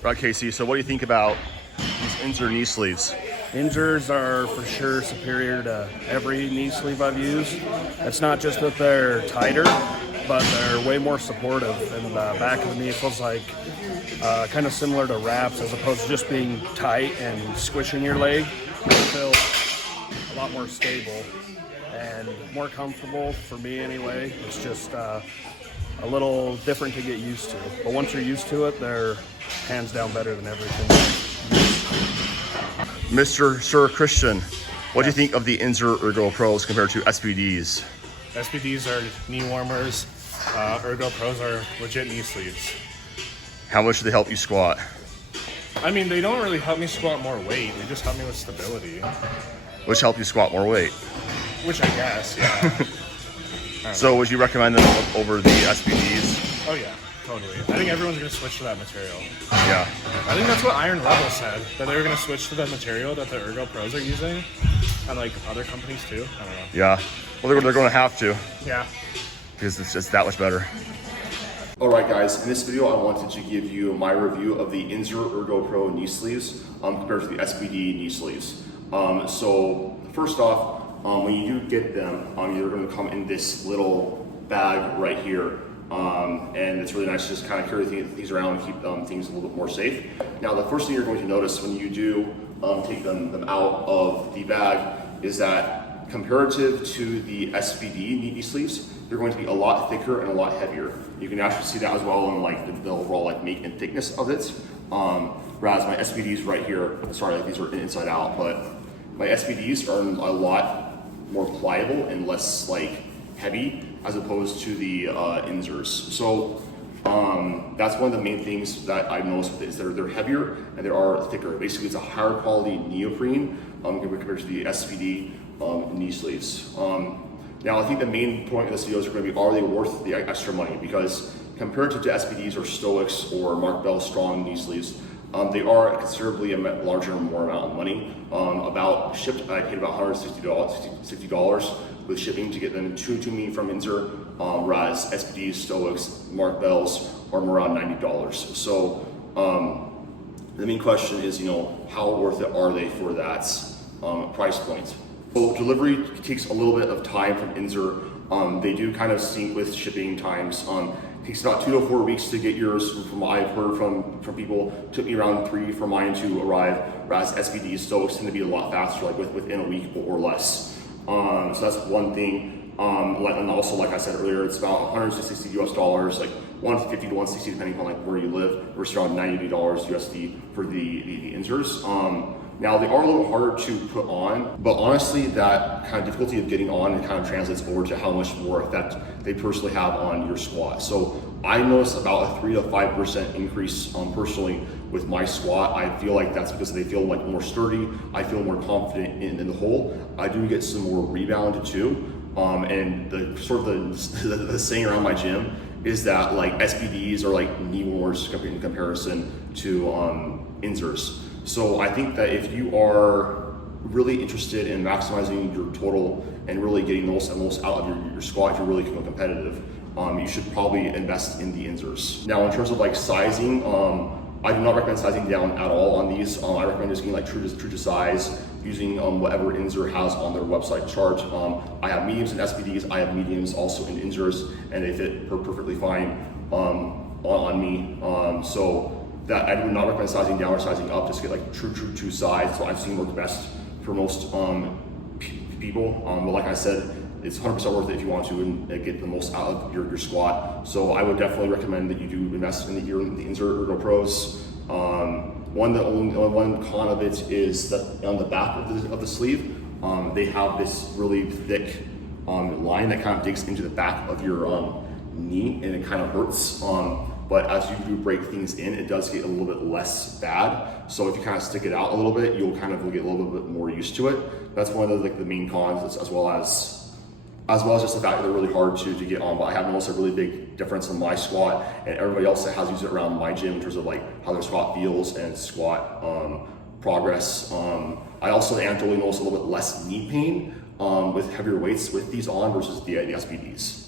Right, Casey, so what do you think about these Inzer knee sleeves? Inzers are for sure superior to every knee sleeve I've used. It's not just that they're tighter, but they're way more supportive. In the back of the knee, it feels like kind of similar to wraps as opposed to just being tight and squishing your leg. It feels a lot more stable and more comfortable for me anyway. It's just a little different to get used to. But once you're used to it, they're hands down better than everything. Mr. Sir Christian, what do you think of the Inzer Ergo Pros compared to SPDs? SPDs are knee warmers. Ergo Pros are legit knee sleeves. How much do they help you squat? I mean, they don't really help me squat more weight. They just help me with stability. Which help you squat more weight? Which I guess, yeah. So would you recommend them over the SPDs? Oh yeah, totally. I think everyone's gonna switch to that material. Yeah. I think that's what Iron Rebel said, that they were gonna switch to the material that the Ergo Pros are using, and like other companies too. I don't know. Yeah. Well, they're going to have to, Yeah. because it's just that much better. Alright guys, in this video I wanted to give you my review of the Inzer Ergo Pro knee sleeves compared to the SPD knee sleeves. So first off, when you do get them, you're going to come in this little bag right here. And it's really nice to just kind of carry things around and keep things a little bit more safe. Now the first thing you're going to notice when you do take them out of the bag is that comparative to the SPD knee sleeves, they're going to be a lot thicker and a lot heavier. You can actually see that as well in like the overall like make and thickness of it. Whereas my SPDs right here, sorry, like these are inside out, but my SPDs are a lot more pliable and less like heavy as opposed to the Inzers. So that's one of the main things that I've noticed with it is they're heavier and they are thicker. Basically, it's a higher quality neoprene compared to the SPD knee sleeves. Now, I think the main point of this video is going to be, are they worth the extra money? Because compared to the SPDs or Stoics or Mark Bell Strong knee sleeves, they are considerably a larger and more amount of money. About shipped, I paid about $160 with shipping to get them to me from Inzer, whereas SPDs, Stoics, Mark Bells are around $90. So the main question is, how worth it are they for that price point? So delivery takes a little bit of time from Inzer. They do kind of sync with shipping times. It takes about 2 to 4 weeks to get yours. From what I've heard from people, it took me around 3 for mine to arrive, whereas SPDs, Stoics tend to be a lot faster, like within a week or less. So that's one thing. And also, like I said earlier, it's about $160 US, like $150 to $160 depending on like where you live, versus around $90 USD for the Inzers. Now they are a little harder to put on, but honestly that kind of difficulty of getting on, it kind of translates over to how much more effect they personally have on your squat. So I noticed about a 3 to 5% increase personally with my squat. I feel like that's because they feel like more sturdy. I feel more confident in the hole. I do get some more rebound too. And the sort of the saying around my gym is that like SPDs are like knee warmers in comparison to Inzers. So I think that if you are really interested in maximizing your total and really getting the most out of your squat, if you're really competitive, you should probably invest in the Inzers. Now, in terms of like sizing, I do not recommend sizing down at all on these. I recommend just getting like true to size, using whatever Inzer has on their website chart. I have mediums in SPDs, I have mediums also in Inzers, and they fit perfectly fine on me. So that I would not recommend sizing down or sizing up, just get like true size. So I've seen work best for most people. But like I said, it's 100% worth it if you want to and get the most out of your squat. So I would definitely recommend that you do invest in the Inzer Ergo Pros. One con of it is that on the back of the sleeve, they have this really thick line that kind of digs into the back of your knee, and it kind of hurts. But as you do break things in, it does get a little bit less bad. So if you kind of stick it out a little bit, you'll kind of get a little bit more used to it. That's one of the main cons, as well as just the fact that they're really hard to get on. But I have noticed a really big difference in my squat and everybody else that has used it around my gym in terms of like how their squat feels and squat progress. I also anecdotally notice a little bit less knee pain with heavier weights with these on versus the SPDs.